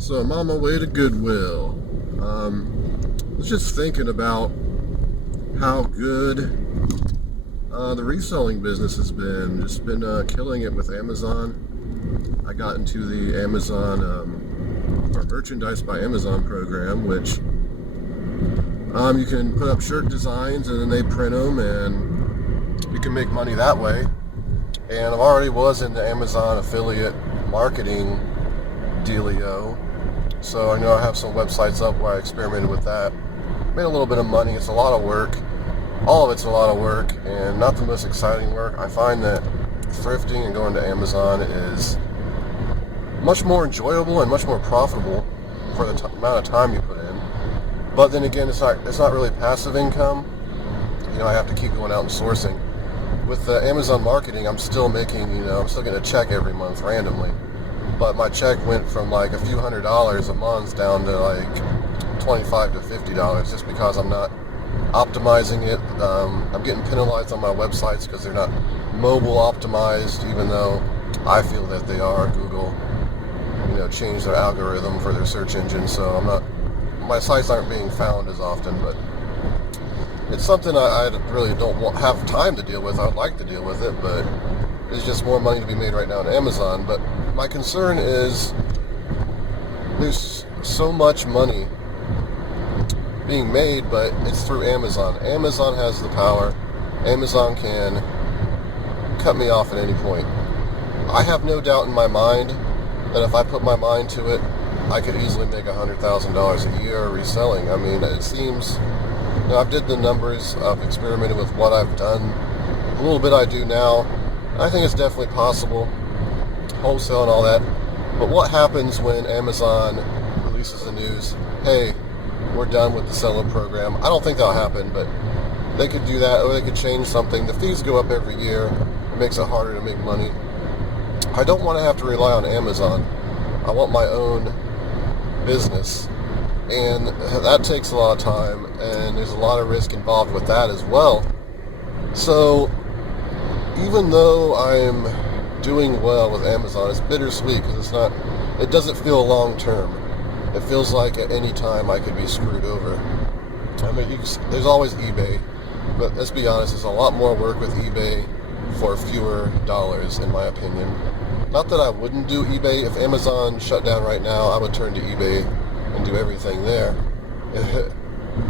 So I'm on my way to Goodwill. Was just thinking about how good the reselling business has been. Just been killing it with Amazon. I got into the Amazon or Merchandise by Amazon program, which you can put up shirt designs and then they print them, and you can make money that way. And I already was in the Amazon affiliate marketing dealio. So I know I have some websites up where I experimented with that. Made a little bit of money. It's a lot of work. All of it's a lot of work and not the most exciting work. I find that thrifting and going to Amazon is much more enjoyable and much more profitable for the amount of time you put in. But then again, it's not really passive income. I have to keep going out and sourcing. With the Amazon marketing, I'm still making, I'm still getting a check every month randomly. But my check went from like a few $100s a month down to like $25 to $50 just because I'm not optimizing it. I'm getting penalized on my websites because they're not mobile optimized, even though I feel that they are. Google, changed their algorithm for their search engine, so my sites aren't being found as often, but it's something I really don't have time to deal with. I would like to deal with it, but there's just more money to be made right now on Amazon. But my concern is there's so much money being made, but it's through Amazon. Amazon has the power. Amazon can cut me off at any point. I have no doubt in my mind that if I put my mind to it, I could easily make $100,000 a year reselling. I mean, it seems, I've did the numbers, I've experimented with what I've done, a little bit I do now. I think it's definitely possible, wholesale and all that. But what happens when Amazon releases the news, hey, we're done with the seller program? I don't think that'll happen, but they could do that, or they could change something. The fees go up every year. It makes it harder to make money. I don't want to have to rely on Amazon. I want my own business, and that takes a lot of time, and there's a lot of risk involved with that as well. So even though I'm doing well with Amazon, it's bittersweet because it doesn't feel long term. It feels like at any time I could be screwed over. I mean, there's always eBay, but let's be honest, there's a lot more work with eBay for fewer dollars, in my opinion. Not that I wouldn't do eBay. If Amazon shut down right now, I would turn to eBay and do everything there.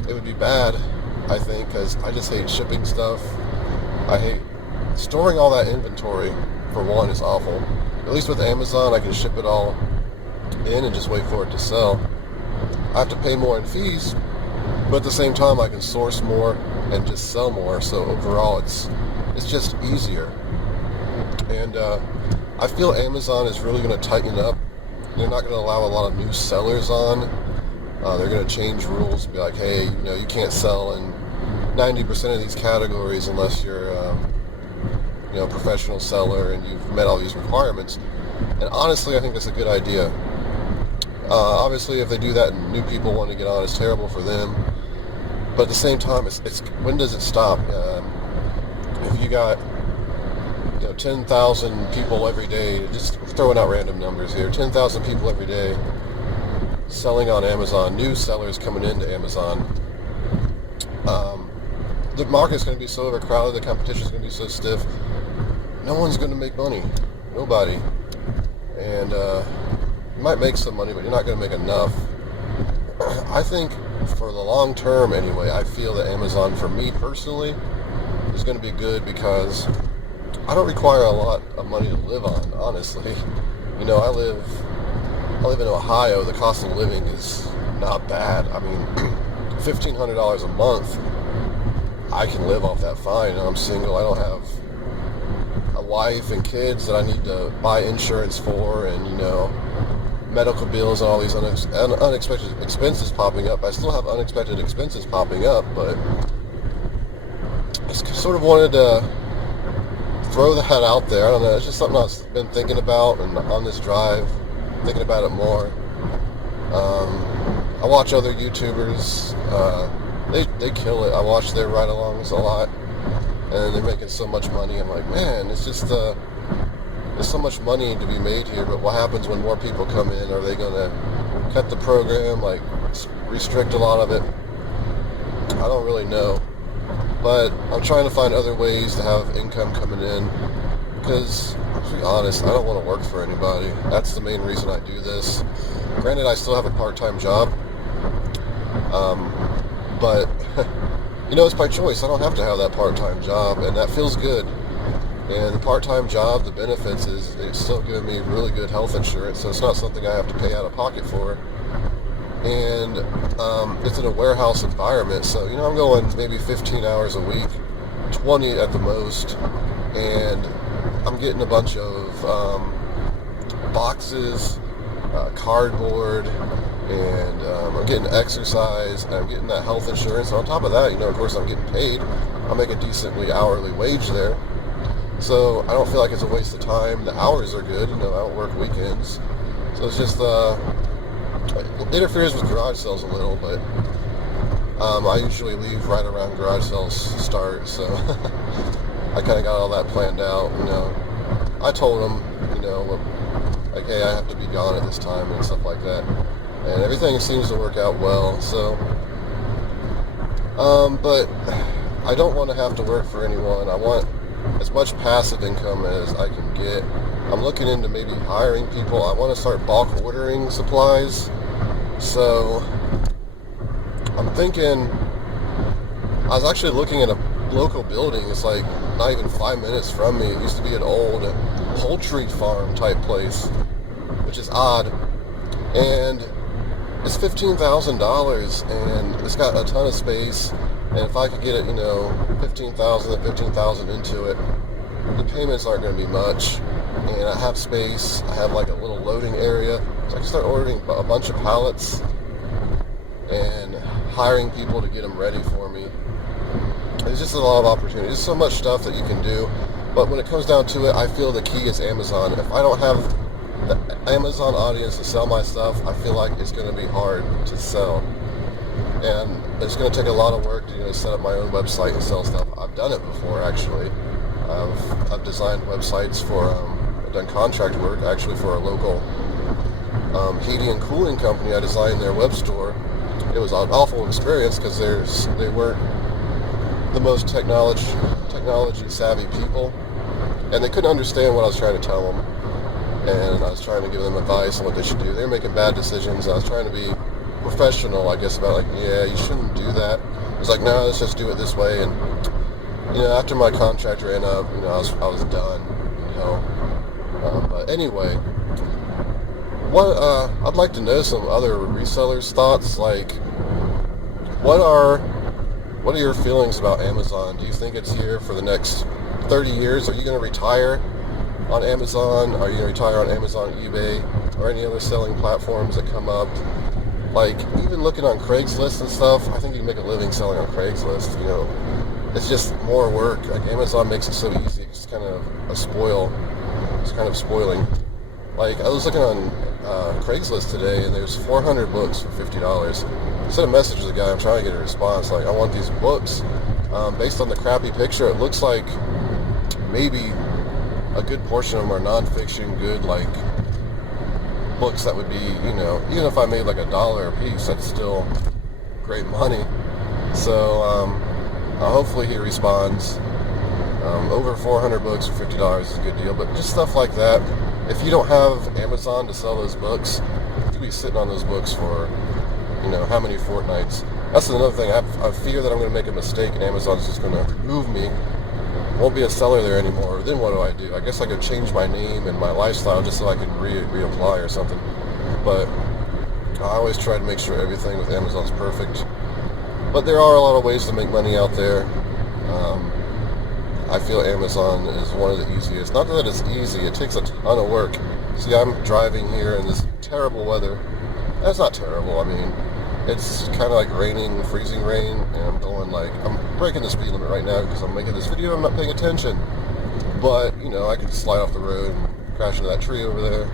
It would be bad, I think, because I just hate shipping stuff. I hate storing all that inventory, for one, is awful. At least with Amazon, I can ship it all in and just wait for it to sell. I have to pay more in fees, but at the same time, I can source more and just sell more. So overall, it's just easier. And I feel Amazon is really going to tighten up. They're not going to allow a lot of new sellers on. They're going to change rules and be like, hey, you can't sell in 90% of these categories unless you're a professional seller and you've met all these requirements. And honestly, I think that's a good idea. Obviously, if they do that and new people want to get on, it's terrible for them. But at the same time, it's when does it stop? If you got 10,000 people every day, just throwing out random numbers here, 10,000 people every day selling on Amazon, new sellers coming into Amazon, the market's going to be so overcrowded, the competition's going to be so stiff, no one's going to make money. Nobody. And you might make some money, but you're not going to make enough. I think for the long term anyway, I feel that Amazon, for me personally, is going to be good because I don't require a lot of money to live on, honestly. I live in Ohio. The cost of living is not bad. I mean, $1,500 a month, I can live off that fine. I'm single. I don't have a wife and kids that I need to buy insurance for, and medical bills and all these unexpected expenses popping up. I still have unexpected expenses popping up, but I sort of wanted to throw that out there. I don't know, it's just something I've been thinking about, and on this drive, thinking about it more. I watch other YouTubers, they kill it. I watch their ride-alongs a lot, and they're making so much money. I'm like, man, it's just, there's so much money to be made here, but what happens when more people come in? Are they going to cut the program, like restrict a lot of it. I don't really know, but I'm trying to find other ways to have income coming in, because to be honest, I don't want to work for anybody. That's the main reason I do this. Granted, I still have a part-time job, but it's by choice. I don't have to have that part-time job, and that feels good. And the part-time job, the benefits is it's still giving me really good health insurance, so it's not something I have to pay out of pocket for. And it's in a warehouse environment, so I'm going maybe 15 hours a week, 20 at the most, and I'm getting a bunch of boxes, cardboard, and I'm getting exercise, and I'm getting that health insurance. And on top of that, of course, I'm getting paid. I make a decently hourly wage there, so I don't feel like it's a waste of time. The hours are good. I don't work weekends, so it's just it interferes with garage sales a little, but I usually leave right around garage sales start, so I kind of got all that planned out. I told them, like, hey, I have to be gone at this time and stuff like that, and everything seems to work out well. So, but I don't want to have to work for anyone. I want as much passive income as I can get. I'm looking into maybe hiring people. I want to start bulk ordering supplies. So I'm thinking, I was actually looking at a local building. It's like not even 5 minutes from me. It used to be an old poultry farm type place, which is odd. And it's $15,000, and it's got a ton of space. And if I could get it, $15,000 into it, the payments aren't going to be much. And I have space. I have like a little loading area, so I can start ordering a bunch of pallets and hiring people to get them ready for me. There's just a lot of opportunity. There's so much stuff that you can do, but when it comes down to it, I feel the key is Amazon. If I don't have the Amazon audience to sell my stuff, I feel like it's going to be hard to sell, and it's going to take a lot of work to set up my own website and sell stuff. I've done it before, actually. I've designed websites for I've done contract work actually for a local heating and cooling company. I designed their web store. It was an awful experience because they weren't the most technology savvy people, and they couldn't understand what I was trying to tell them, and I was trying to give them advice on what they should do. They were making bad decisions. I was trying to be professional, I guess, about yeah, you shouldn't do that. It was like, no, let's just do it this way. And after my contract ran up, I was done. But anyway, I'd like to know some other resellers' thoughts. Like, what are your feelings about Amazon? Do you think it's here for the next 30 years? Are you going to retire on Amazon? Are you going to retire on Amazon, eBay, or any other selling platforms that come up? Like, even looking on Craigslist and stuff, I think you can make a living selling on Craigslist. It's just more work. Like, Amazon makes it so easy. It's kind of it's kind of spoiling. Like, I was looking on Craigslist today, and there's 400 books for $50. I sent a message to the guy. I'm trying to get a response. Like, I want these books. Based on the crappy picture, it looks like maybe a good portion of them are nonfiction, good, like, books that would be, even if I made like $1 a piece, that's still great money. So, hopefully he responds. Over 400 books for $50 is a good deal, but just stuff like that. If you don't have Amazon to sell those books, you could be sitting on those books for, how many fortnights. That's another thing. I fear that I'm going to make a mistake and Amazon's just going to remove me. Won't be a seller there anymore. Then what do? I guess I could change my name and my lifestyle just so I can reapply or something. But I always try to make sure everything with Amazon's perfect. But there are a lot of ways to make money out there. I feel Amazon is one of the easiest. Not that it's easy, it takes a ton of work. See, I'm driving here in this terrible weather. That's not terrible, I mean, it's kind of like raining, freezing rain, and I'm breaking the speed limit right now because I'm making this video and I'm not paying attention. But, I could slide off the road and crash into that tree over there.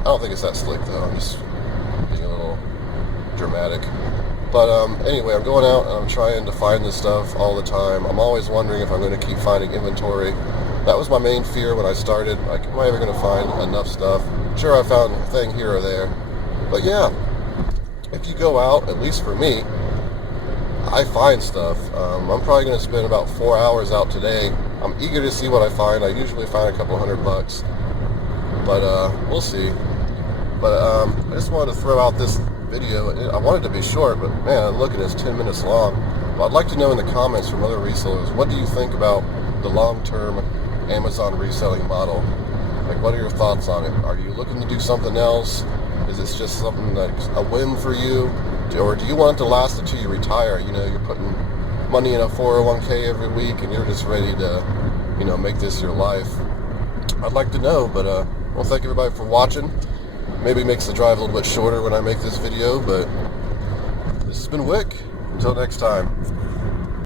I don't think it's that slick though, I'm just being a little dramatic. But anyway, I'm going out and I'm trying to find this stuff all the time. I'm always wondering if I'm going to keep finding inventory. That was my main fear when I started. Like, am I ever going to find enough stuff? Sure, I found a thing here or there. But yeah, if you go out, at least for me, I find stuff. I'm probably going to spend about 4 hours out today. I'm eager to see what I find. I usually find a couple $100, but we'll see. But I just wanted to throw out this video. I wanted to be short, but man, look at it, it's 10 minutes long. But I'd like to know in the comments from other resellers, what do you think about the long-term Amazon reselling model? Like, what are your thoughts on it? Are you looking to do something else? Is this just something that's a whim for you? Or do you want it to last until you retire? You know, you're putting money in a 401k every week and you're just ready to, you know, make this your life. I'd like to know, but well, thank everybody for watching. Maybe it makes the drive a little bit shorter when I make this video, but this has been Wick. Until next time.